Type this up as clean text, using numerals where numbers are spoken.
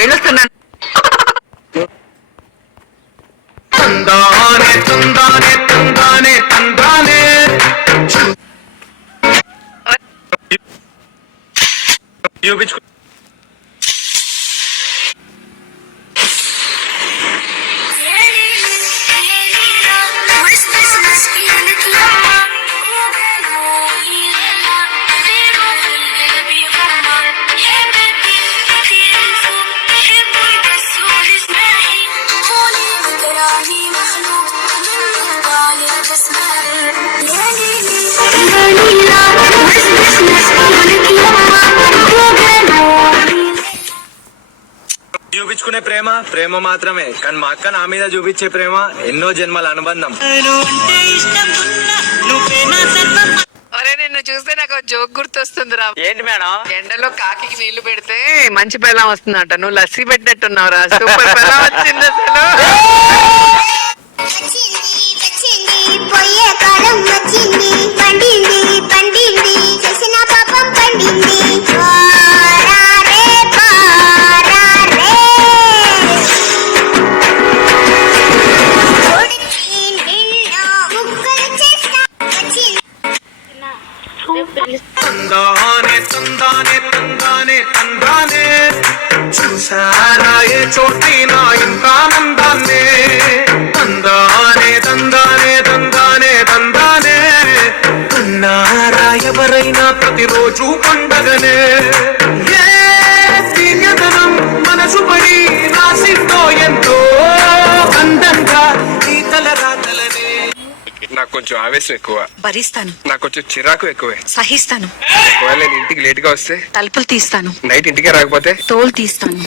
వెళ్ళొస్తున్నాను. తందానే తందానే తందానే తందానే చూపించుకో. చూపించుకునే ప్రేమ ప్రేమ మాత్రమే, కానీ మా అక్క నా మీద చూపించే ప్రేమ ఎన్నో జన్మల అనుబంధం. అరే నిన్ను చూస్తే నాకు జోక్ గుర్తొస్తుంది రా. ఏంటి మేడం? ఎండలో కాకి నీళ్లు పెడితే మంచి బెల్లం వస్తుందట. నువ్వు లస్సీ పెట్టినట్టున్నావు రా. సూపర్ బెల్లం వచ్చింది అసలు. పోయే కాలం వచ్చింది, పండింది పండింది, చేసిన పాపం పండింది. తందానే తందానే తందానే తందానే చూసారా ఏ చోటైనా ఇంత ఆనందాన్నే. తందానే తందానే తందానే తందానే అన్నారా ఎవరైనా ప్రతిరోజు పండగనే. ఏ తీయదనం మనసు పడి రాసిందో ఎంతో అందంగా ఈ తలరాతలనే. నాకు కొంచెం ఆవేశం ఎక్కువ, భరిస్తాను. నాకు కొంచెం చిరాకు ఎక్కువే. సహిస్తాను. ఒకవేళ నేను ఇంటికి లేట్ గా వస్తే తలుపులు తీస్తాను. నైట్ ఇంటికే రాకపోతే తోలు తీస్తాను.